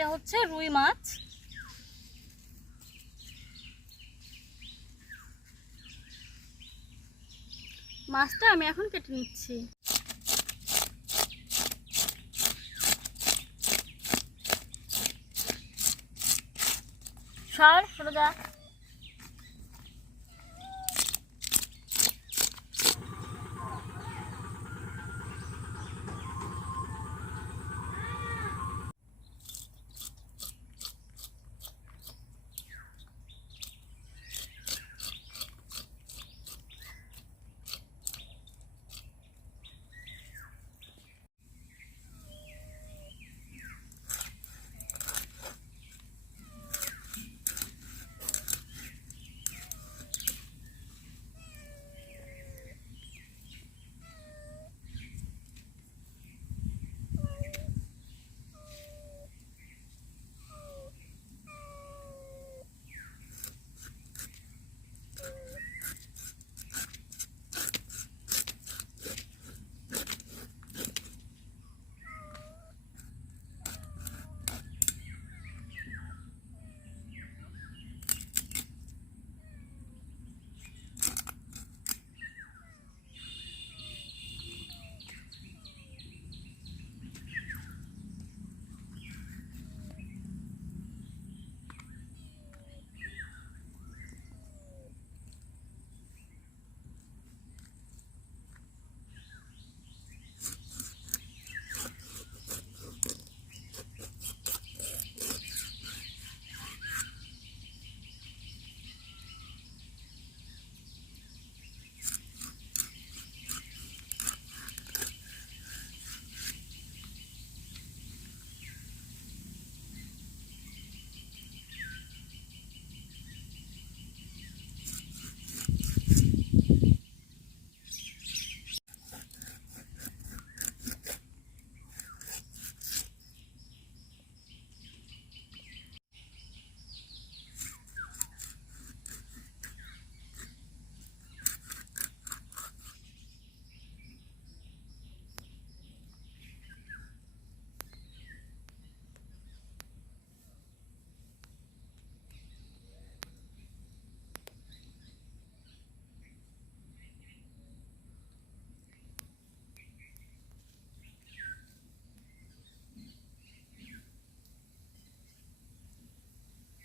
এটা হচ্ছে রুই মাছ। মাছটা আমি এখন কেটে নিচ্ছি। সরে যা।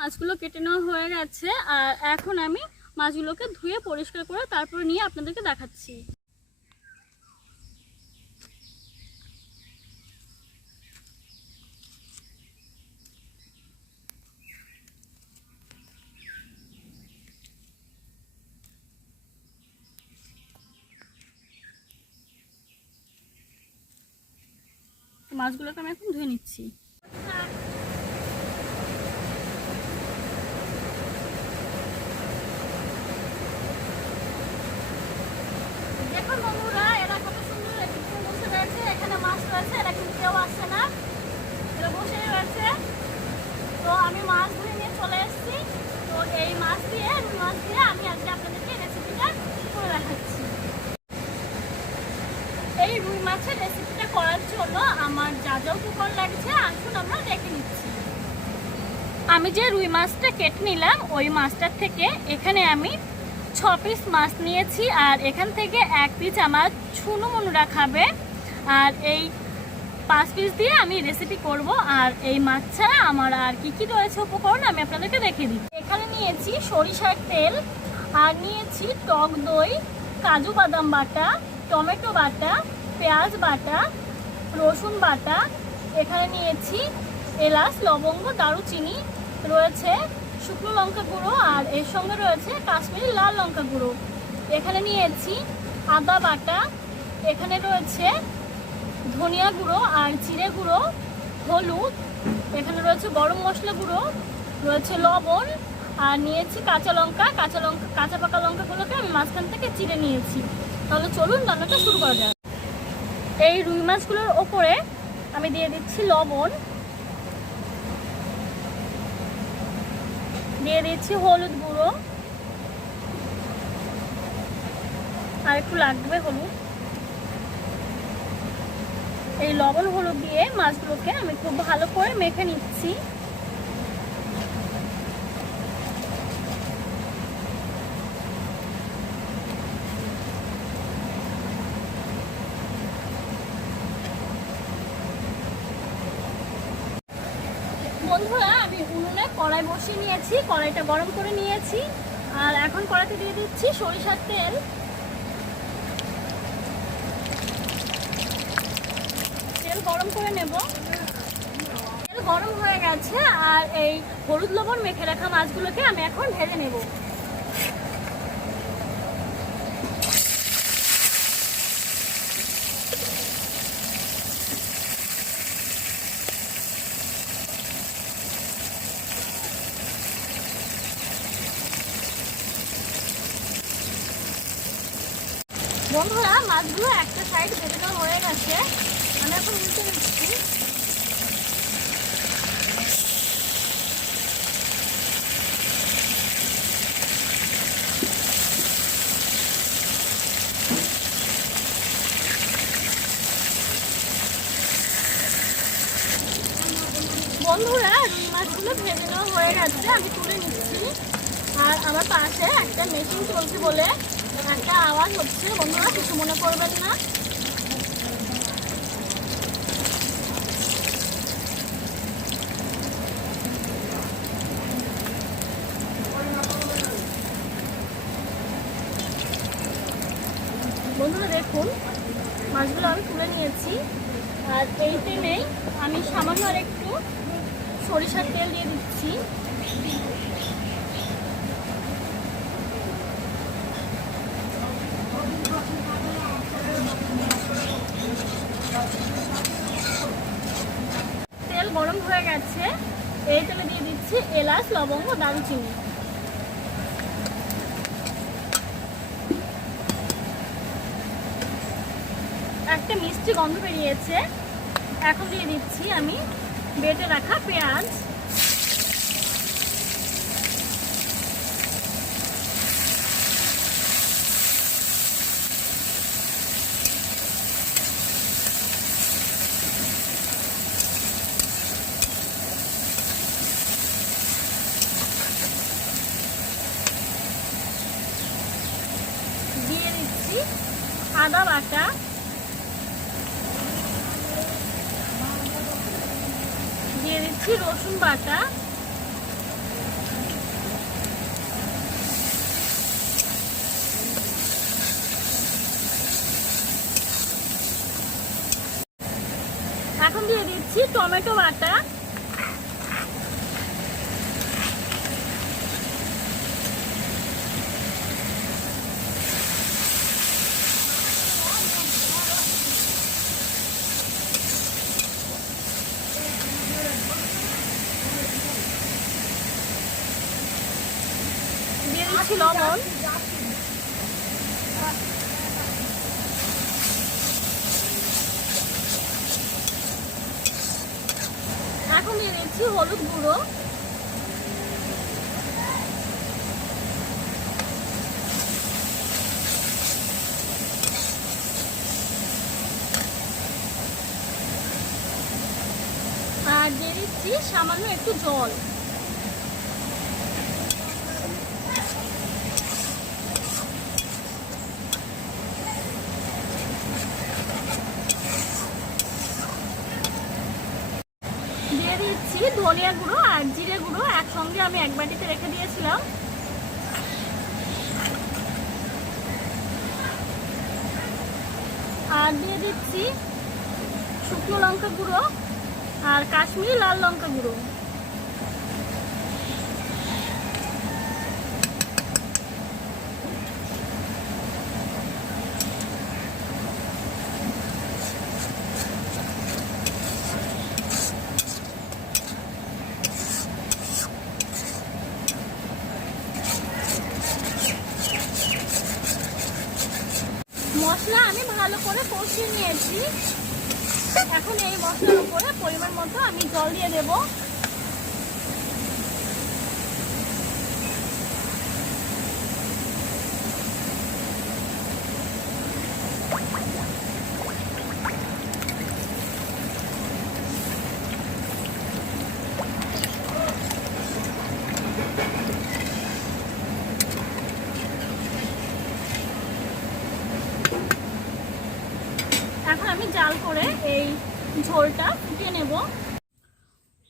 মাছগুলো কেটে নেওয়া হয়ে গেছে, আর এখন আমি মাছগুলোকে ধুয়ে পরিষ্কার করে তারপর নিয়ে আপনাদেরকে দেখাচ্ছি। মাছগুলোকে আমি এখন ধুয়ে নিচ্ছি। দেখুন বন্ধুরা, এরা কত সুন্দর বসে রয়েছে। এখানে মাছ রয়েছে, এরা কিন্তু কেউ আসছে না, এরা বসে রয়েছে। তো আমি মাছ ধুয়ে নিয়ে চলে এসেছি। তো এই মাছ দিয়ে আমি আজকে আপনাদেরকে রেসিপিটা করে দেখাচ্ছি। এই রুই মাছের রেসিপিটা করার জন্য আমার যা যা উপকরণ লাগছে আসুন আমরা দেখে নিচ্ছি। আমি যে রুই মাছটা কেটে নিলাম, ওই মাছটার থেকে এখানে আমি 6 পিস মাছ নিয়েছি, আর এখান থেকে 1 পিস আমার ছুনু মনুরা খাবে, আর এই 5 পিস দিয়ে আমি রেসিপি করব। আর এই মাছ ছাড়া আমার আর কি কি রয়েছে উপকরণ আমি আপনাদেরকে দেখিয়ে দিই। এখানে নিয়েছি সরিষার তেল, আর নিয়েছি টক দই, কাজু বাদাম বাটা, টমেটো বাটা, পেঁয়াজ বাটা, রসুন বাটা, এখানে নিয়েছি এলাচ, লবঙ্গ, দারুচিনি, রয়েছে শুকনো লঙ্কা গুঁড়ো, আর এর সঙ্গে রয়েছে কাশ্মীরি লাল লঙ্কা গুঁড়ো। এখানে নিয়েছি আদা বাটা, এখানে রয়েছে ধনিয়া গুঁড়ো আর জিরে গুঁড়ো, হলুদ, এখানে রয়েছে গরম মশলা গুঁড়ো, রয়েছে লবণ, আর নিয়েছি কাঁচা পাকা লঙ্কাগুলোকে আমি মাঝখান থেকে চিড়ে নিয়েছি। তাহলে চলুন রান্নাটা শুরু করা যাক। এই রুই মাছগুলোর ওপরে আমি দিয়ে দিচ্ছি লবণ, দিয়ে দিচ্ছি হলুদ গুঁড়ো, আর একটু লাগবে হলুদ, এই লবণ হলুদ দিয়ে মাছগুলোকে আমি খুব ভালো করে মেখে নিচ্ছি। বন্ধুরা, আমি উনুনে কড়াই বসিয়ে নিয়েছি, কড়াইটা গরম করে নিয়েছি। আর এখন কড়াইতে দিয়ে দিচ্ছি সরিষার তেল। তেল গরম করে নেব। তেল গরম হয়ে গেছে, আর এই হলুদ লবণ মেখে রাখা মাছগুলোকে আমি এখন ভেজে নেব। বন্ধুরা, মাছগুলো একটা সাইড ভেজে নেওয়া হয়ে গেছে, আমি এখন উল্টে দিচ্ছি। বন্ধুরা, রুই মাছগুলো ভেজে নেওয়া হয়ে গেছে, আমি তুলে নিচ্ছি। আর আমার পাশে একটা মেশিন চলছে বলে একটা আওয়াজ হচ্ছে, বন্ধুরা কিছু মনে করবেন না। বন্ধুরা দেখুন, মাছগুলো আমি তুলে নিয়েছি। আর এই তেলেই আমি সামান্য আর একটু সরিষার তেল দিয়ে দিচ্ছি। তেল গরম হয়ে গেছে, এই তেলে দিয়ে দিচ্ছি এলাচ, লবঙ্গ, দারুচিনি। একটা মিষ্টি গন্ধ বেরিয়েছে। এখন দিয়ে দিচ্ছি আমি বেটে রাখা পেঁয়াজ। দিয়ে দিচ্ছি আদা বাটা, দিয়ে দিচ্ছি রসুন বাটা, এখন দিয়ে দিচ্ছি টমেটো বাটা, দিয়ে দিচ্ছি লবণ, এখন দিয়ে দিচ্ছি হলুদ গুঁড়ো, আর দিয়ে দিচ্ছি সামান্য একটু জল। দিয়ে দিচ্ছি ধনিয়া গুঁড়ো আর জিরে গুঁড়ো, একসঙ্গে আমি এক বাটিতে রেখে দিয়েছিলাম। আর দিয়ে দিচ্ছি শুকনো লঙ্কা গুঁড়ো আর কাশ্মীরি লাল লঙ্কা গুঁড়ো। মশলা আমি ভালো করে কষিয়ে নিয়েছি। এখন এই মশলার উপরে পরিমাণ মতো আমি জল দিয়ে দেব। এখন আমি জাল করে এই ঝোলটা ফুটিয়ে নেব।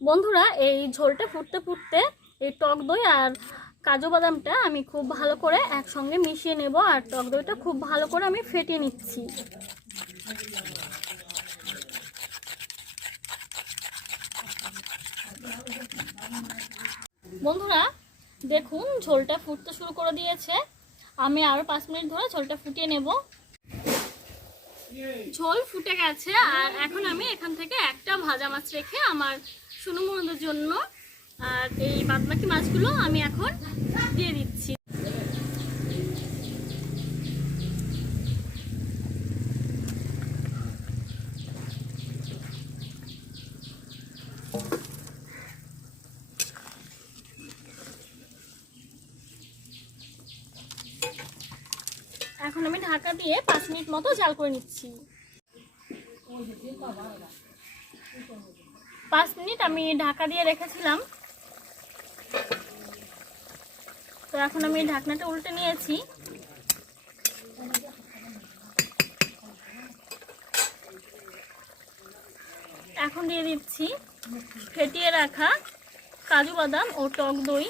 বন্ধুরা, এই ঝোলটা ফুটতে ফুটতে এই টক দই আর কাজু বাদামটা আমি খুব ভালো করে একসঙ্গে মিশিয়ে নেব, আর টক দইটা খুব ভালো করে আমি ফেটিয়ে নিচ্ছি। বন্ধুরা দেখুন, ঝোলটা ফুটতে শুরু করে দিয়েছে। আমি আরও 5 মিনিট ধরে ঝোলটা ফুটিয়ে নেব। ঝোল ফুটে গেছে, আর এখন আমি এখান থেকে একটা ভাজা মাছ রেখে আমার সুনুমুনুদের জন্য আর এই বাদবাকি মাছগুলো আমি এখন দিয়ে দিচ্ছি। এখন আমি ঢাকা দিয়ে 5 মিনিট মতো জাল করে নিচ্ছি। 5 মিনিট আমি ঢাকা দিয়ে রেখেছিলাম, তো এখন আমি ঢাকনাটা উল্টে নিয়েছি। এখন দিয়ে দিচ্ছি ফেটিয়ে রাখা কাজু বাদাম ও টক দই।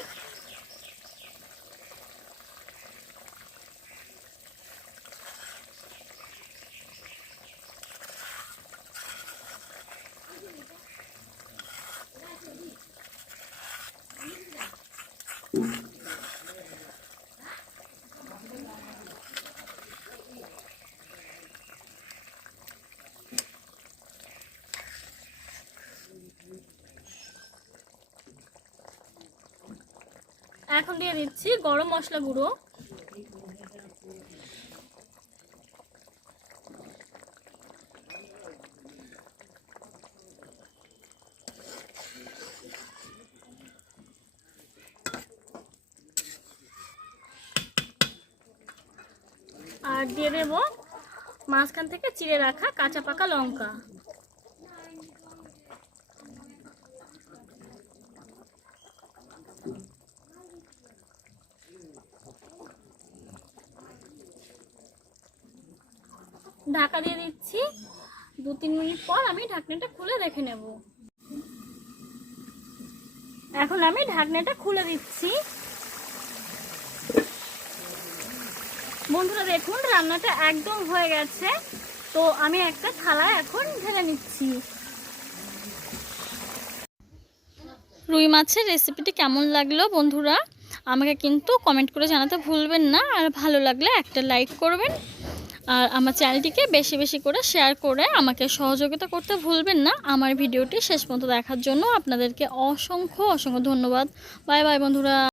এখন দিয়ে দিচ্ছি গরম মশলা গুঁড়ো। আর দিয়ে দেব মাঝখান থেকে চিড়ে রাখা কাঁচা পাকা লঙ্কা। ঢাকা দিয়ে দিচ্ছি। 2-3 মিনিট পর আমি ঢাকনাটা খুলে দেখে নেব। এখন আমি ঢাকনাটা খুলে দিচ্ছি। বন্ধুরা দেখুন, রান্নাটা একদম হয়ে গেছে। তো আমি একটা থালায় এখন ঢেলে নিচ্ছি। রুই মাছের রেসিপিটি কেমন লাগলো বন্ধুরা, আমাকে কিন্তু কমেন্ট করে জানাতে ভুলবেন না। আর ভালো লাগলে একটা লাইক করবেন, আর আমার চ্যানেলটিকে বেশি বেশি করে শেয়ার করে আমাকে সহযোগিতা করতে ভুলবেন না। আমার ভিডিওটি শেষ পর্যন্ত দেখার জন্য আপনাদেরকে অসংখ্য অসংখ্য ধন্যবাদ। বাই বাই বন্ধুরা।